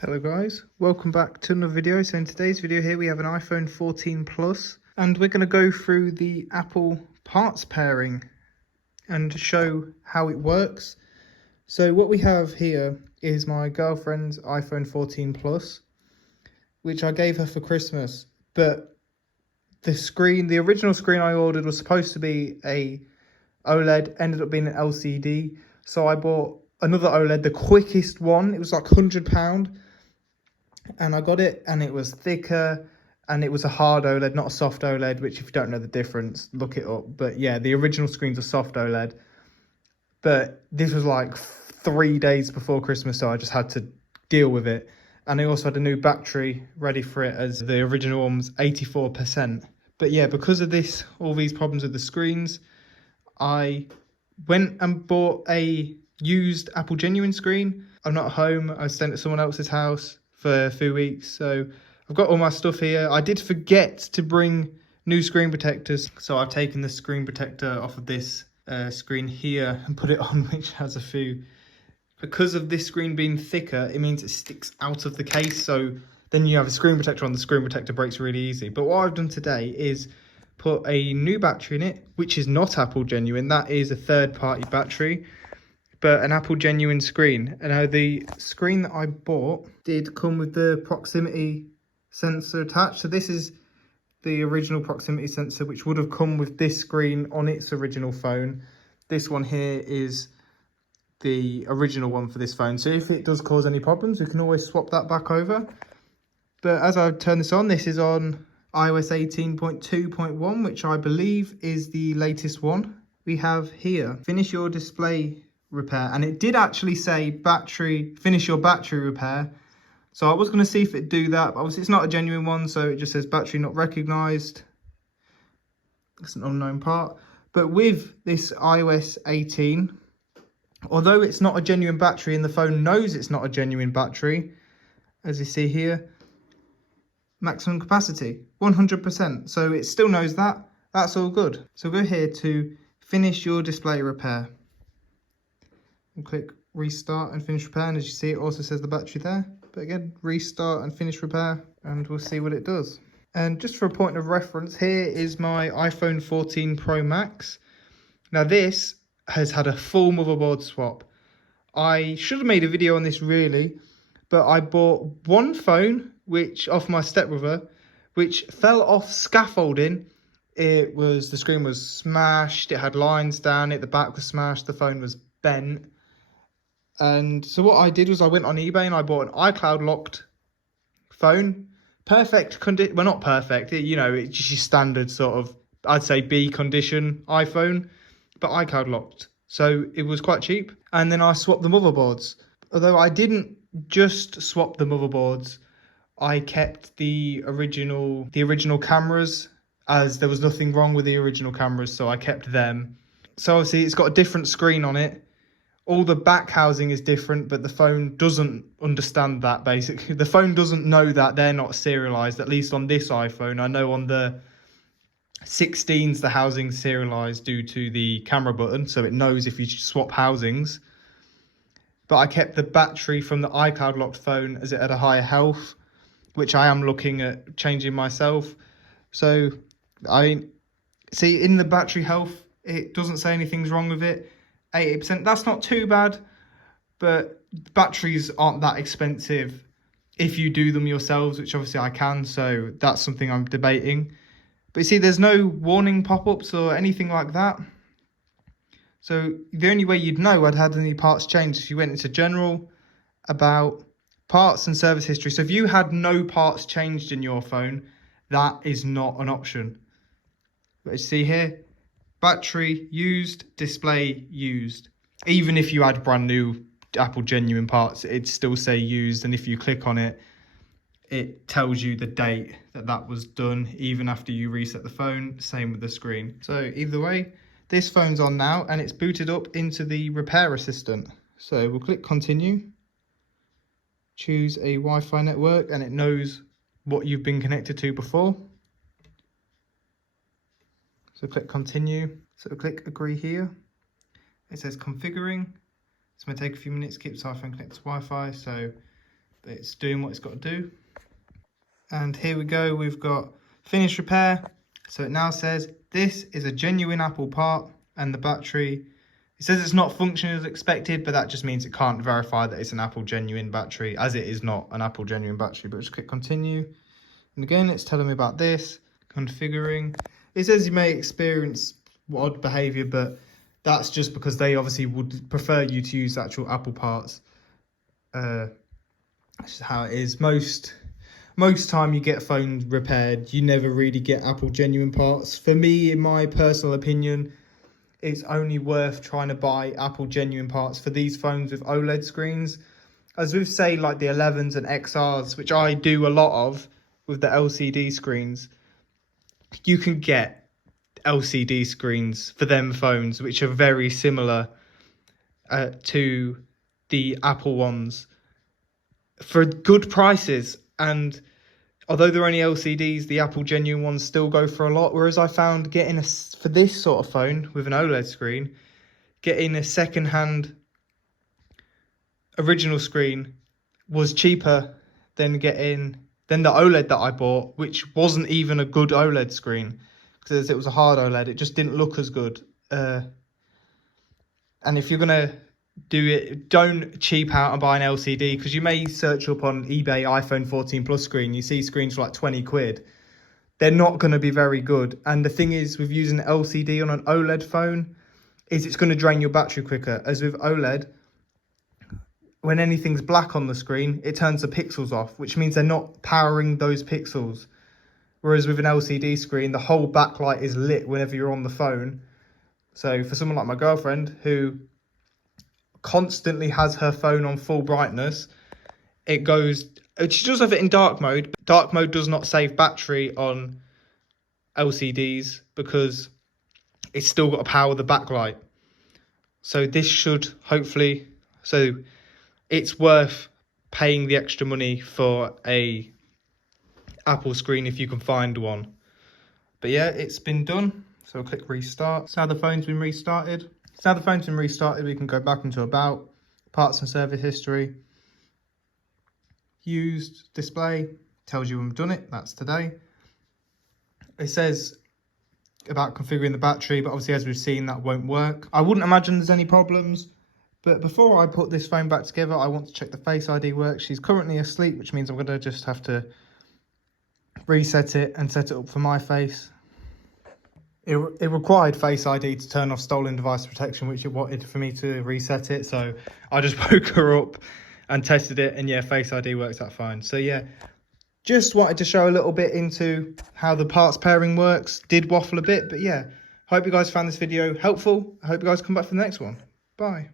Hello guys, welcome back to another video. So in today's video here we have an iPhone 14 Plus and we're going to go through the Apple parts pairing and show how it works. So what we have here is my girlfriend's iPhone 14 Plus, which I gave her for Christmas, but the original screen I ordered was supposed to be a OLED, ended up being an LCD. So I bought another OLED, the quickest one. It was like £100. And I got it and it was thicker and it was a hard OLED, not a soft OLED, which if you don't know the difference, look it up. But yeah, the original screen's a soft OLED. But this was like 3 days before Christmas, so I just had to deal with it. And I also had a new battery ready for it, as the original one was 84%. But yeah, because of this, all these problems with the screens, I went and bought a used Apple Genuine screen. I'm not home, I was staying at someone else's house for a few weeks, so I've got all my stuff here. I did forget to bring new screen protectors, so I've taken the screen protector off of this screen here and put it on, which has a few. Because of this screen being thicker, it means it sticks out of the case, so then you have a screen protector on, the screen protector breaks really easy. But what I've done today is put a new battery in it, which is not Apple Genuine. That is a third-party battery, but an Apple Genuine screen. And now the screen that I bought did come with the proximity sensor attached. So this is the original proximity sensor, which would have come with this screen on its original phone. This one here is the original one for this phone. So if it does cause any problems, we can always swap that back over. But as I turn this is on iOS 18.2.1, which I believe is the latest one. We have here, finish your display repair, and it did actually say finish your battery repair. So I was going to see if it do that, but obviously it's not a genuine one, so it just says battery not recognized. It's an unknown part. But with this iOS 18, although it's not a genuine battery and the phone knows it's not a genuine battery, as you see here, maximum capacity 100%, so it still knows that. That's all good. So go here to finish your display repair and click restart and finish repair, and as you see, it also says the battery there. But again, restart and finish repair, and we'll see what it does. And just for a point of reference, here is my iPhone 14 Pro Max. Now this has had a full motherboard swap. I should have made a video on this really, but I bought one phone which off my stepbrother, which fell off scaffolding. The screen was smashed, it had lines down it, the back was smashed, the phone was bent. And so what I did was I went on eBay and I bought an iCloud locked phone. Perfect condition, well not perfect, it's just your standard sort of, I'd say B condition iPhone, but iCloud locked. So it was quite cheap. And then I swapped the motherboards. Although I didn't just swap the motherboards, I kept the original cameras, as there was nothing wrong with the original cameras, so I kept them. So obviously it's got a different screen on it. All the back housing is different, but the phone doesn't understand that, basically. The phone doesn't know that they're not serialized, at least on this iPhone. I know on the 16s, the housing's serialized due to the camera button, so it knows if you swap housings. But I kept the battery from the iCloud locked phone as it had a higher health, which I am looking at changing myself. So I see in the battery health, it doesn't say anything's wrong with it. 80%, that's not too bad, but batteries aren't that expensive if you do them yourselves, which obviously I can, so that's something I'm debating. But you see, there's no warning pop-ups or anything like that. So the only way you'd know I'd had any parts changed if you went into general, about parts and service history. So if you had no parts changed in your phone, that is not an option. But you see here, battery used, display used. Even if you had brand new Apple Genuine parts, it'd still say used. And if you click on it, it tells you the date that was done, even after you reset the phone. Same with the screen. So either way, this phone's on now and it's booted up into the repair assistant. So we'll click continue, choose a Wi-Fi network, and it knows what you've been connected to before. So click continue. So click agree here. It says configuring. It's going to take a few minutes, keeps iPhone connected to Wi-Fi. So it's doing what it's got to do. And here we go, we've got finish repair. So it now says this is a genuine Apple part, and the battery, it says it's not functioning as expected, but that just means it can't verify that it's an Apple genuine battery, as it is not an Apple genuine battery. But just click continue. And again, it's telling me about this, configuring. It says you may experience odd behavior, but that's just because they obviously would prefer you to use actual Apple parts. That's just how it is. Most time you get phones repaired, you never really get Apple genuine parts. For me, in my personal opinion, it's only worth trying to buy Apple genuine parts for these phones with OLED screens. As with, say, like the 11s and XRs, which I do a lot of with the LCD screens, you can get LCD screens for them phones, which are very similar to the Apple ones for good prices. And although they're only LCDs, the Apple genuine ones still go for a lot. Whereas I found getting for this sort of phone with an OLED screen, getting a second-hand original screen was cheaper than the OLED that I bought, which wasn't even a good OLED screen because it was a hard OLED. It just didn't look as good. And if you're gonna do it, don't cheap out and buy an LCD, because you may search up on eBay iPhone 14 Plus screen, you see screens for like 20 quid. They're not going to be very good. And the thing is with using LCD on an OLED phone is it's going to drain your battery quicker. As with OLED, when anything's black on the screen, it turns the pixels off, which means they're not powering those pixels. Whereas with an LCD screen, the whole backlight is lit whenever you're on the phone. So for someone like my girlfriend, who constantly has her phone on full brightness, she does have it in dark mode. Dark mode does not save battery on LCDs because it's still got to power the backlight. So this should hopefully, so it's worth paying the extra money for a Apple screen if you can find one. But yeah, it's been done. So I'll click restart. So now the phone's been restarted. We can go back into about, parts and service history, used display, tells you when we've done it, that's today. It says about configuring the battery, but obviously as we've seen, that won't work. I wouldn't imagine there's any problems, but before I put this phone back together, I want to check the Face ID works. She's currently asleep, which means I'm going to just have to reset it and set it up for my face. It required Face ID to turn off stolen device protection, which it wanted for me to reset it. So I just woke her up and tested it, and yeah, Face ID works out fine. So yeah, just wanted to show a little bit into how the parts pairing works. Did waffle a bit, but yeah, hope you guys found this video helpful. I hope you guys come back for the next one. Bye.